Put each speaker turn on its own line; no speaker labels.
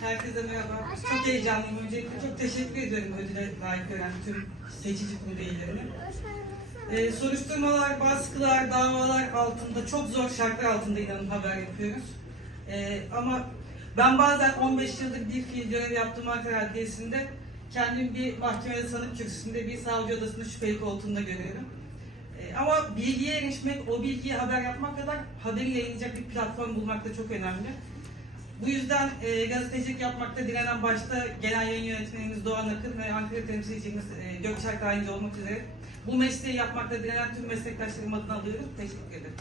Herkese merhaba. Çok heyecanlıyım. Öncelikle çok teşekkür ediyorum ödüle layık gören tüm seçici kurulu üyelerine. Ee, soruşturmalar, baskılar, davalar altında çok zor şartlar altında inanın haber yapıyoruz. Ee, ama ben bazen 15 yıldır bir fiil görev yaptığım Ankara Adliyesi'nde kendimi bir mahkemede sanık kürsüsünde bir savcı odasında şüpheli koltuğunda görüyorum. Ee, ama bilgiye erişmek, o bilgiye haber yapmak kadar haberi yayınlayacak bir platform bulmak da çok önemli. Bu yüzden e, gazetecilik yapmakta direnen başta genel yayın yönetmenimiz Doğan Akın ve Ankara temsilcimiz e, Gökçer Tayinci olmak üzere bu mesleği yapmakta direnen tüm meslektaşlarım adına alıyorum. Teşekkür ederim.